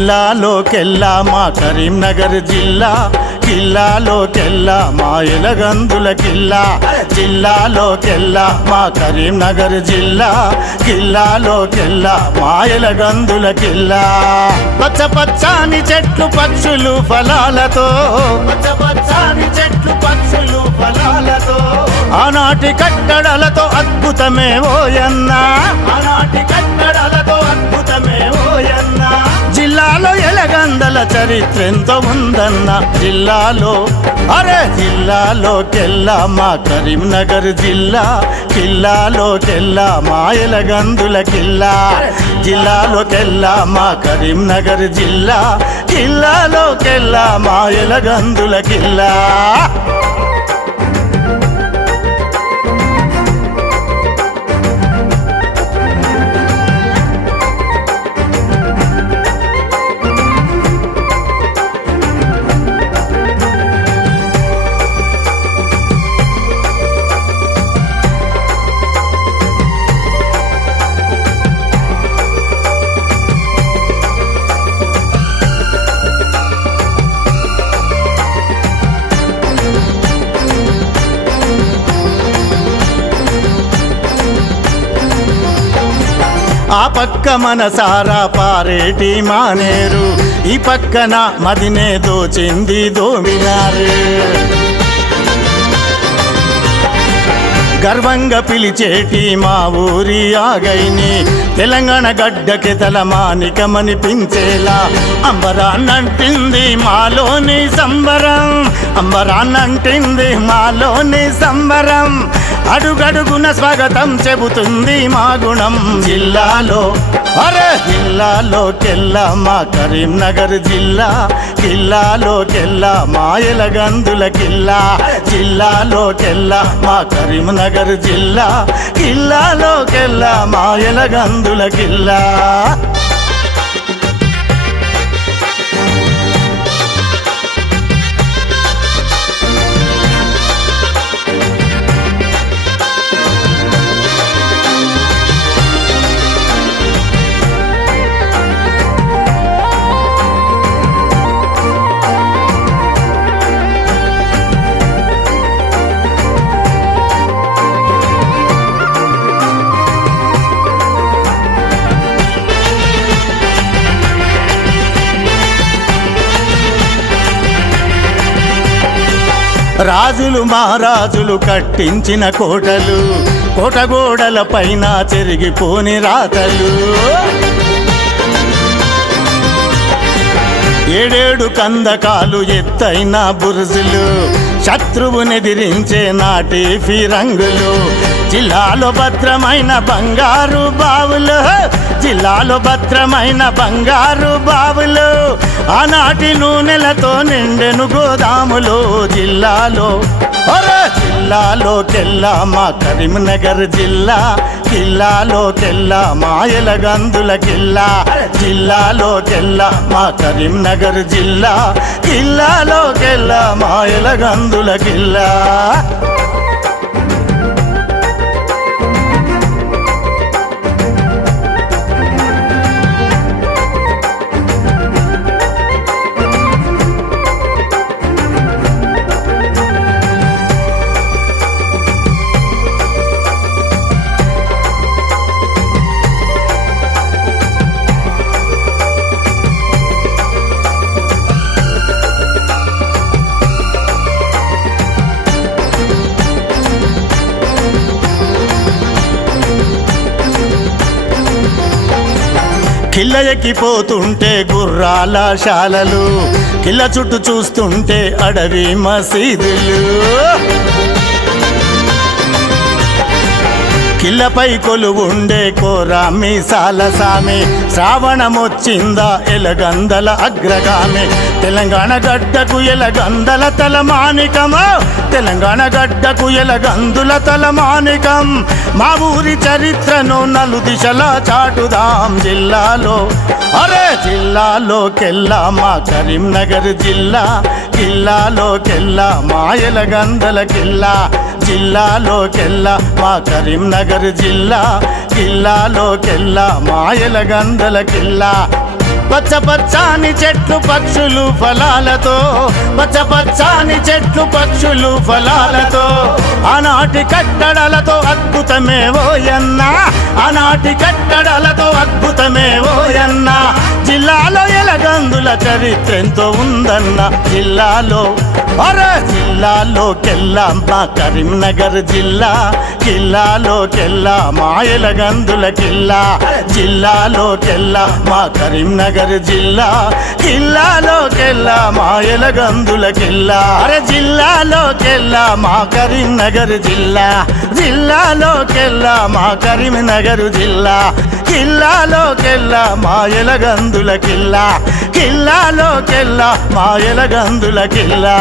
జిల్లాలోకెల్లా మా కరీంనగర్ జిల్లా, జిల్లాలోకెల్లా మా ఎలగందుల కిల్లా. జిల్లాలోకెల్లా మా కరీంనగర్ జిల్లా, జిల్లాలోకెల్లా మా ఎలగందుల కిల్లా. పచ్చ పచ్చాని చెట్లు పక్షులు ఫలాలతో, పచ్చ పచ్చాని చెట్లు పక్షులు ఫలాలతో, ఆనాటి కట్టడలతో అద్భుతమే ఓయన్నా, ఆనాటి కట్టడలతో అద్భుతమే ఓయన్నా. జిల్లాలో ఎలగందల చరిత్ర ఎంతో ఉందన్న. జిల్లాలోకెల్లా మా కరీంనగర్ జిల్లా, జిల్లాలోకెల్లా మా ఎలగందుల కిల్లా. జిల్లాలోకెల్లా మా కరీంనగర్ జిల్లా, జిల్లాలోకెల్లా మా ఎలగందుల కిల్లా. ఆ పక్క మనసారా పారేటి మానేరు, ఈ పక్కన మదినే దోచింది దోమినారు. గర్వంగా పిలిచేటి మా ఊరి ఆగైని, తెలంగాణ గడ్డకి తలమానికమనిపించేలా అంబరాన్నంటింది మాలోని సంబరం, అంబరాన్నంటింది మాలోని సంబరం. అడుగడుగున స్వాగతం చెబుతుంది మా గుణం. జిల్లాలోకెల్లా మా కరీంనగర్ జిల్లా, జిల్లాలోకెల్లా మా ఎలగందుల కిల్లా. జిల్లాలోకెల్లా మా కరీంనగర్ జిల్లా, జిల్లాలోకెల్లా మా ఎలగందుల కిల్లా. రాజులు మహారాజులు కట్టించిన కోటలు, కోటగోడల పైన చెరిగిపోని రాతలు, ఏడేడు కందకాలు ఎత్తైన బురుజులు, శత్రువునెదిరించే నాటి ఫిరంగులు. జిల్లాలో భద్రమైన బంగారు బావులు, జిల్లాలో భద్రమైన బంగారు బావులు, ఆనాటి నూనెలతో నిండెను గోదాములు. జిల్లాలోకెల్లా మా కరీంనగర్ జిల్లా, జిల్లాలోకెల్లా మా ఎలగందుల కిల్లా. జిల్లాలోకెల్లా మా కరీంనగర్ జిల్లా, జిల్లాలోకెల్లా మా ఎలగందుల కిల్లా. కిల్ల ఎక్కిపోతుంటే గుర్రాల శాలలు, కిల్ల చుట్టూ చూస్తుంటే అడవి మసీదులు, కిల్లపై కొలువుండే కోరామి సాలసామి. శ్రావణమొచ్చిందా ఎలగందల అగ్రగామి, తెలంగాణ గడ్డకు ఎలగందల తలమానికము, తెలంగాణ గడ్డకు ఎలగందుల తలమానికం. మా ఊరి చరిత్రను నలుదిశలా చాటుదాం. జిల్లాలోకెల్లా మా కరీంనగర్ జిల్లా, జిల్లాలోకెల్లా మా ఎలగందల కిల్లా. జిల్లాలోకెల్లా మా కరీంనగర్ జిల్లా, జిల్లాలోకెల్లా మా ఎలగందల కిల్లా. పచ్చ పచ్చాని చెట్లు పక్షులు ఫలాలతో పచ్చ పచ్చాని చెట్లు పక్షులు ఫలాలతో ఆనాటి కట్టడలతో అద్భుతమే ఓయన్న ఆనాటి కట్టడలతో అద్భుతమే ఓయన్న జిల్లాలో ఎలగందుల చరిత్ర ఎంతో ఉందన్న జిల్లాలోకెల్లా మా కరీంనగర్ జిల్లా జిల్లాలోకెల్లా మా ఎలగందుల కిల్లా జిల్లాలోకెల్లా మా కరీంనగర్ జిల్లా జిల్లాలోకెల్లా మా ఎలగందుల కిల్లా జిల్లాలోకెల్లా మా కరీంనగర్ జిల్లా జిల్లాలోకెల్లా మా కరీంనగర్ జిల్లా జిల్లాలోకెల్లా మా ఎలగందుల కిల్లా జిల్లాలోకెల్లా మా ఎలగందుల కిల్లా